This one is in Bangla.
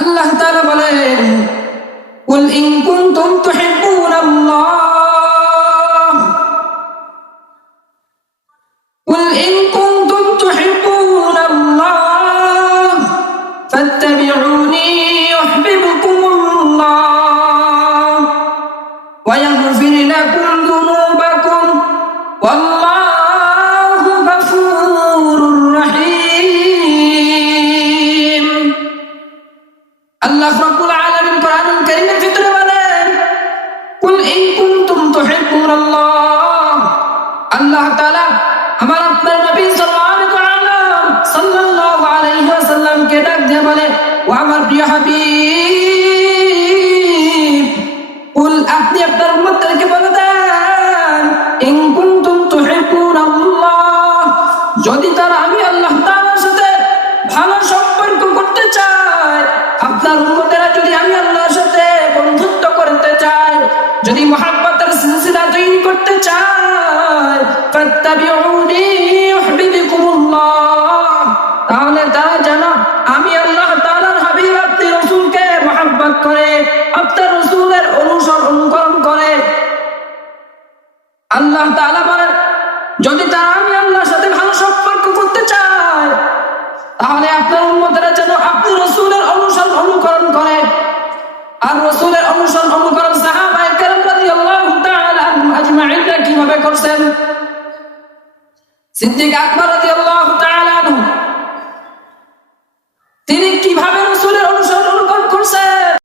আল্লাহ তাআলা বলেন, কুল ইন কুনতুম তুহিব্বুনাল্লাহ, কুল ইন কুনতুম তুহিব্বুনাল্লাহ ফাত্তাবিউনি ইউহিব্বুকুমুল্লাহ ওয়া ইয়াগফির লাকুম যুনুবাকুম ওয়াল্লাহু গফুরুর রহিম। আল্লাহ রাব্বুল আলামিন কোরআনুল কারীমের ভিতরে বলেন, কুল ইন কুনতুম তুহিব্বুনাল্লাহ, আল্লাহ তাআলা আমার আপনার নবী সাল্লাল্লাহু আলাইহি ওয়াসাল্লামকে ডাক দিয়ে বলে, ও আমার প্রিয় হাবিব, কুল আপনি আপনার উম্মতদেরকে বলে দেন, ইন কুনতুম তুহিব্বুনাল্লাহ, যদি তারা আমি আল্লাহ তাআলার সাথে ভালো সম্পর্ক করতে চায়, আপনার উম্মতেরা যদি আমি আল্লাহর সাথে বন্ধুত্ব করতে চায়, যদি মুহাব্বতের সিলসিলা তৈরি করতে চায়, ফাত্তাবিউনি ইউহিব্বুকুমুল্লাহ, তাহলে তারা যেন আমি আল্লাহ তাআলার হাবিব আপনি রাসূলকে মুহাব্বত করে, আপনার রাসূলের অনুকরণ করে। আল্লাহ তাআলা বলেন, যদি তারা আমি আল্লাহর সাথে ভালো সম্পর্ক করতে চায়, তাহলে আপনার উম্মতেরা যেন আপনি রাসূলের অনুকরণ করে। আর রাসূলের অনুকরণ সাহাবায়ে কেরাম রাদিয়াল্লাহু তাআলা আনহুম আজমাইনরা কিভাবে করছেন? সিদ্দিক আকবর রাদিয়াল্লাহু তাআলা আনহু তিনি কিভাবে